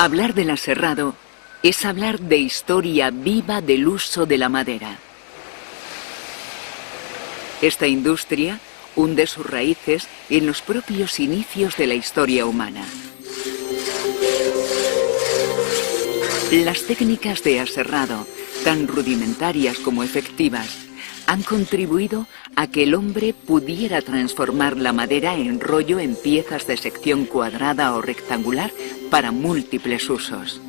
Hablar del aserrado es hablar de historia viva del uso de la madera. Esta industria hunde sus raíces en los propios inicios de la historia humana. Las técnicas de aserrado, tan rudimentarias como efectivas, han contribuido a que el hombre pudiera transformar la madera en rollo en piezas de sección cuadrada o rectangular para múltiples usos.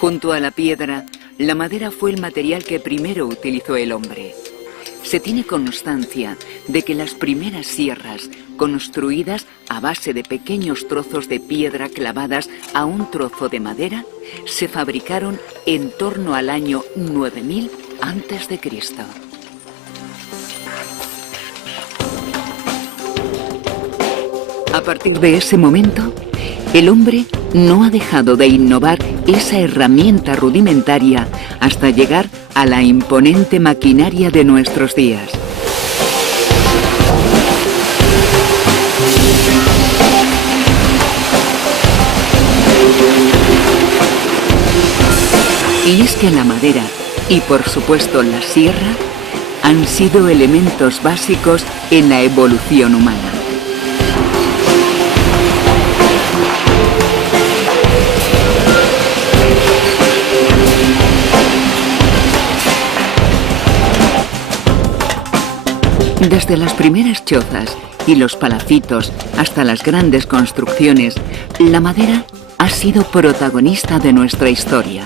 Junto a la piedra, la madera fue el material que primero utilizó el hombre. Se tiene constancia de que las primeras sierras, construidas a base de pequeños trozos de piedra clavadas a un trozo de madera, se fabricaron en torno al año 9000 a.C. A partir de ese momento, el hombre no ha dejado de innovar esa herramienta rudimentaria hasta llegar a la imponente maquinaria de nuestros días. Y es que la madera y por supuesto la sierra han sido elementos básicos en la evolución humana. Desde las primeras chozas y los palacitos hasta las grandes construcciones, la madera ha sido protagonista de nuestra historia.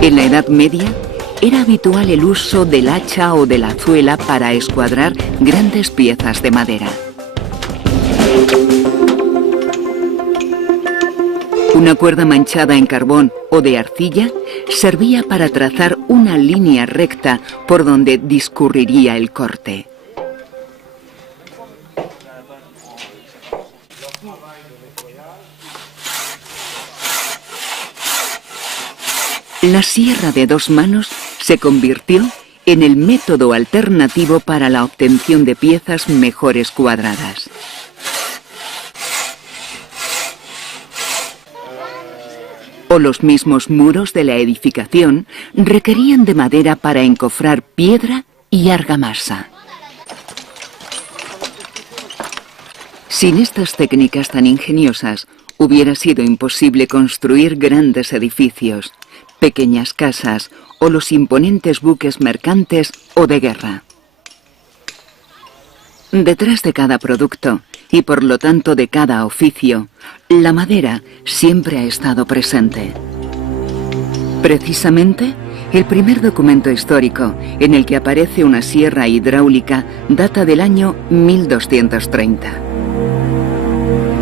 En la Edad Media era habitual el uso del hacha o de la azuela para escuadrar grandes piezas de madera. Una cuerda manchada en carbón o de arcilla servía para trazar una línea recta por donde discurriría el corte. La sierra de dos manos se convirtió en el método alternativo para la obtención de piezas mejor escuadradas. O los mismos muros de la edificación requerían de madera para encofrar piedra y argamasa. Sin estas técnicas tan ingeniosas, hubiera sido imposible construir grandes edificios, pequeñas casas o los imponentes buques mercantes o de guerra. Detrás de cada producto, y por lo tanto de cada oficio, la madera siempre ha estado presente. Precisamente, el primer documento histórico en el que aparece una sierra hidráulica data del año 1230.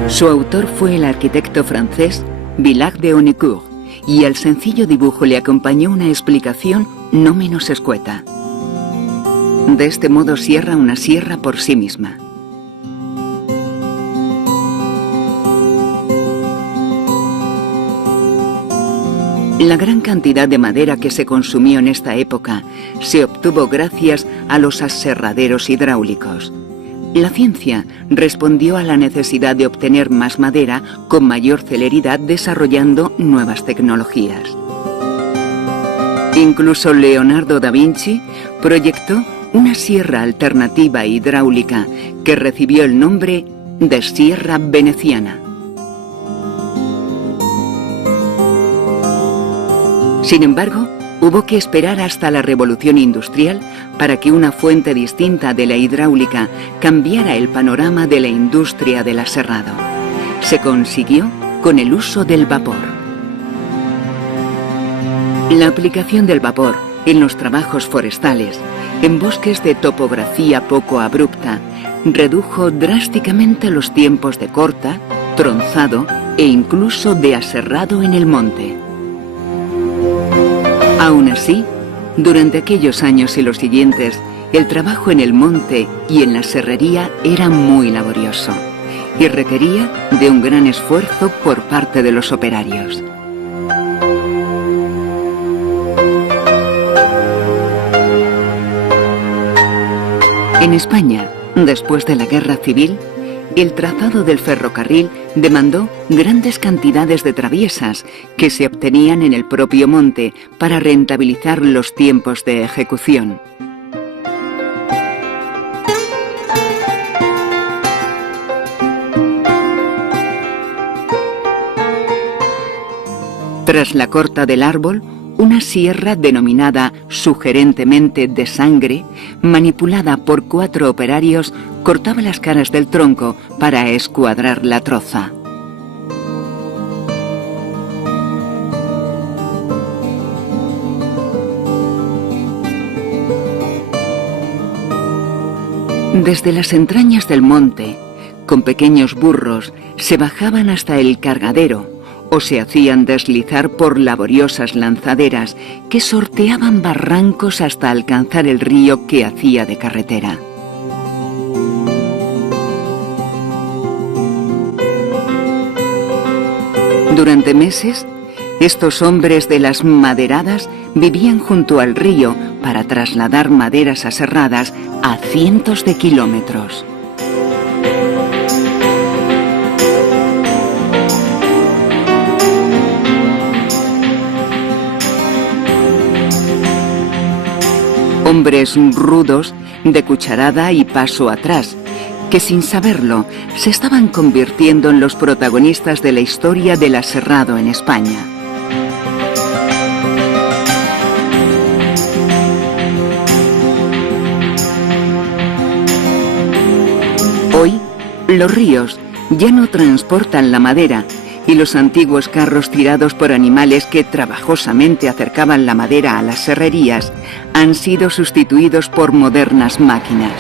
Su autor fue el arquitecto francés Villac de Honnecur, y al sencillo dibujo le acompañó una explicación no menos escueta. De este modo cierra una sierra por sí misma. La gran cantidad de madera que se consumió en esta época se obtuvo gracias a los aserraderos hidráulicos. La ciencia respondió a la necesidad de obtener más madera con mayor celeridad desarrollando nuevas tecnologías. Incluso Leonardo da Vinci proyectó una sierra alternativa hidráulica que recibió el nombre de sierra veneciana. Sin embargo, hubo que esperar hasta la Revolución Industrial para que una fuente distinta de la hidráulica cambiara el panorama de la industria del aserrado. Se consiguió con el uso del vapor. La aplicación del vapor en los trabajos forestales, en bosques de topografía poco abrupta, redujo drásticamente los tiempos de corta, tronzado e incluso de aserrado en el monte. Aún así, durante aquellos años y los siguientes, el trabajo en el monte y en la serrería era muy laborioso y requería de un gran esfuerzo por parte de los operarios. En España, después de la Guerra Civil, el trazado del ferrocarril demandó grandes cantidades de traviesas que se obtenían en el propio monte para rentabilizar los tiempos de ejecución. Tras la corta del árbol, una sierra denominada sugerentemente de sangre, manipulada por 4 operarios, cortaba las caras del tronco para escuadrar la troza. Desde las entrañas del monte, con pequeños burros, se bajaban hasta el cargadero, o se hacían deslizar por laboriosas lanzaderas que sorteaban barrancos hasta alcanzar el río que hacía de carretera. Durante meses, estos hombres de las maderadas vivían junto al río para trasladar maderas aserradas a cientos de kilómetros. Hombres rudos, de cucharada y paso atrás, que sin saberlo se estaban convirtiendo en los protagonistas de la historia del aserrado en España. Hoy, los ríos ya no transportan la madera y los antiguos carros tirados por animales que trabajosamente acercaban la madera a las serrerías han sido sustituidos por modernas máquinas.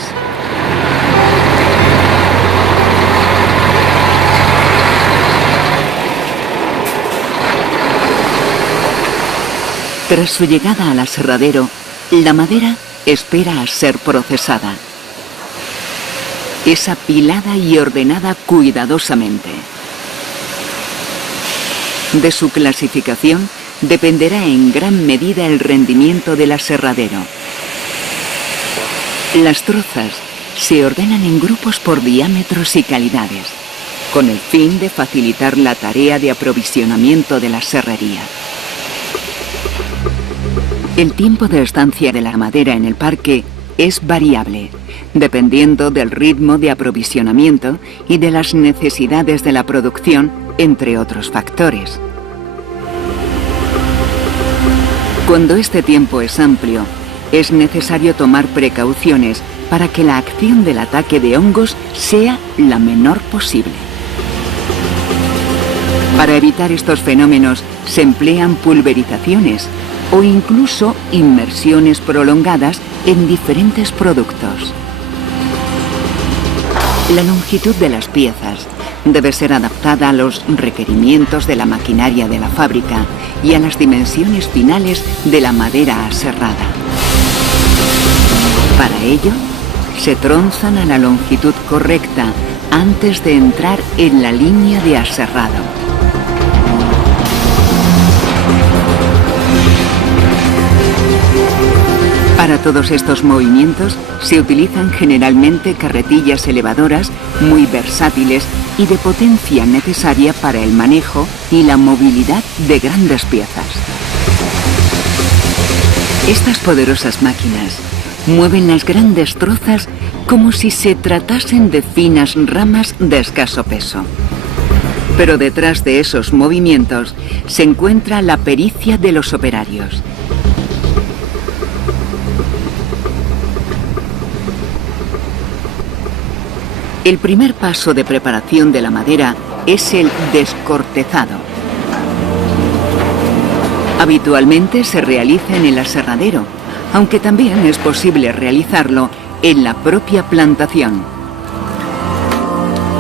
Tras su llegada al aserradero, la madera espera a ser procesada. Es apilada y ordenada cuidadosamente. De su clasificación dependerá en gran medida el rendimiento del aserradero. Las trozas se ordenan en grupos por diámetros y calidades, con el fin de facilitar la tarea de aprovisionamiento de la serrería. El tiempo de estancia de la madera en el parque es variable, dependiendo del ritmo de aprovisionamiento y de las necesidades de la producción, entre otros factores. Cuando este tiempo es amplio, es necesario tomar precauciones para que la acción del ataque de hongos sea la menor posible. Para evitar estos fenómenos se emplean pulverizaciones o incluso inmersiones prolongadas en diferentes productos. La longitud de las piezas debe ser adaptada a los requerimientos de la maquinaria de la fábrica y a las dimensiones finales de la madera aserrada. Para ello, se tronzan a la longitud correcta antes de entrar en la línea de aserrado. Para todos estos movimientos se utilizan generalmente carretillas elevadoras muy versátiles y de potencia necesaria para el manejo y la movilidad de grandes piezas. Estas poderosas máquinas mueven las grandes trozas como si se tratasen de finas ramas de escaso peso. Pero detrás de esos movimientos se encuentra la pericia de los operarios. El primer paso de preparación de la madera es el descortezado. Habitualmente se realiza en el aserradero, aunque también es posible realizarlo en la propia plantación.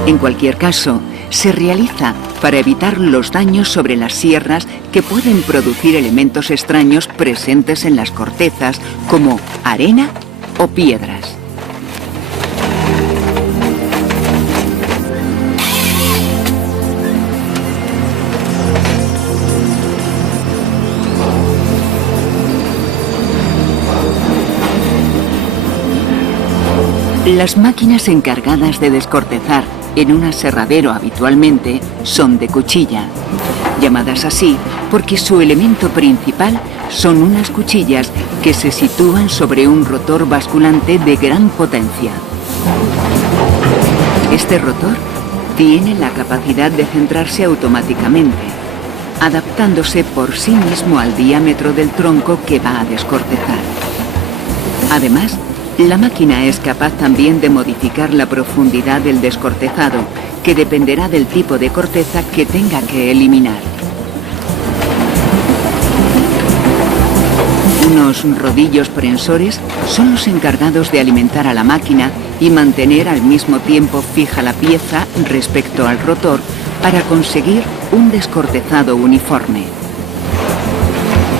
En cualquier caso, se realiza para evitar los daños sobre las sierras que pueden producir elementos extraños presentes en las cortezas, como arena o piedras. Las máquinas encargadas de descortezar en un aserradero habitualmente son de cuchilla, llamadas así porque su elemento principal son unas cuchillas que se sitúan sobre un rotor basculante de gran potencia. Este rotor tiene la capacidad de centrarse automáticamente, adaptándose por sí mismo al diámetro del tronco que va a descortezar. Además, la máquina es capaz también de modificar la profundidad del descortezado, que dependerá del tipo de corteza que tenga que eliminar. Unos rodillos prensores son los encargados de alimentar a la máquina y mantener al mismo tiempo fija la pieza respecto al rotor para conseguir un descortezado uniforme.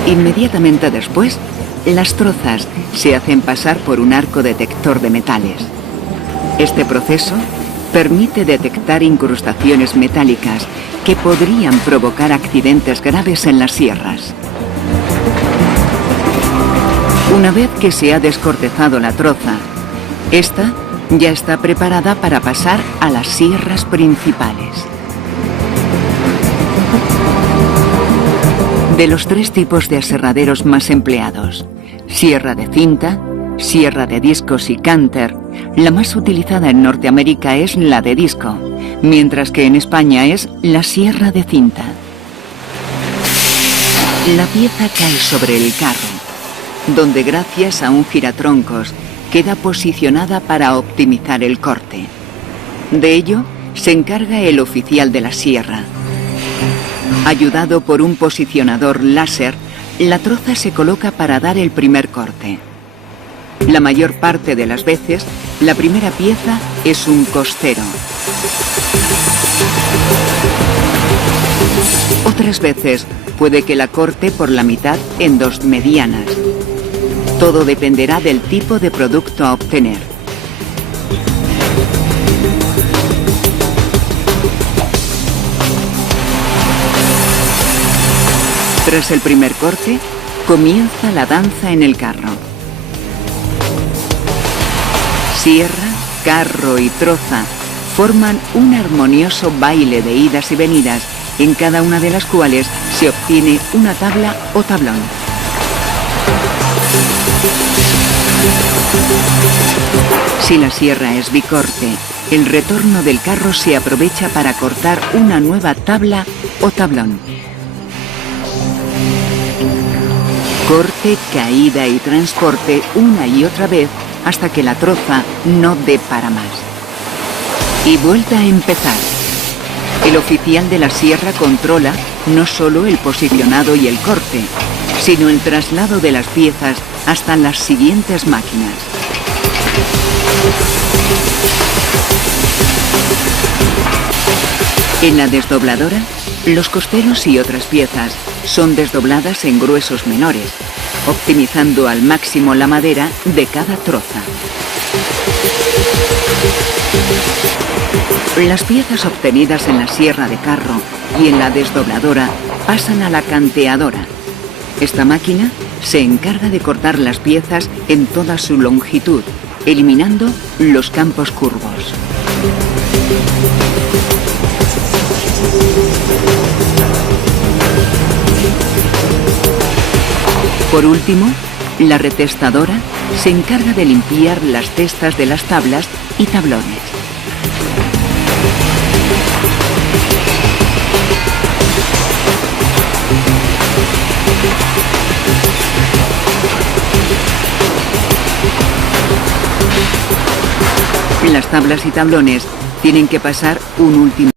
Inmediatamente después, las trozas se hacen pasar por un arco detector de metales. Este proceso permite detectar incrustaciones metálicas que podrían provocar accidentes graves en las sierras. Una vez que se ha descortezado la troza, esta ya está preparada para pasar a las sierras principales. De los tres tipos de aserraderos más empleados, sierra de cinta, sierra de discos y cánter, la más utilizada en Norteamérica es la de disco, mientras que en España es la sierra de cinta. La pieza cae sobre el carro, donde gracias a un giratroncos queda posicionada para optimizar el corte. De ello se encarga el oficial de la sierra. Ayudado por un posicionador láser, la troza se coloca para dar el primer corte. La mayor parte de las veces, la primera pieza es un costero. Otras veces puede que la corte por la mitad en dos medianas. Todo dependerá del tipo de producto a obtener. Tras el primer corte, comienza la danza en el carro. Sierra, carro y troza forman un armonioso baile de idas y venidas, en cada una de las cuales se obtiene una tabla o tablón. Si la sierra es bicorte, el retorno del carro se aprovecha para cortar una nueva tabla o tablón. Corte, caída y transporte una y otra vez hasta que la troza no dé para más. Y vuelta a empezar. El oficial de la sierra controla no solo el posicionado y el corte, sino el traslado de las piezas hasta las siguientes máquinas. En la desdobladora, los costeros y otras piezas son desdobladas en gruesos menores, optimizando al máximo la madera de cada troza. Las piezas obtenidas en la sierra de carro y en la desdobladora pasan a la canteadora. Esta máquina se encarga de cortar las piezas en toda su longitud, eliminando los campos curvos. Por último, la retestadora se encarga de limpiar las testas de las tablas y tablones. Las tablas y tablones tienen que pasar un último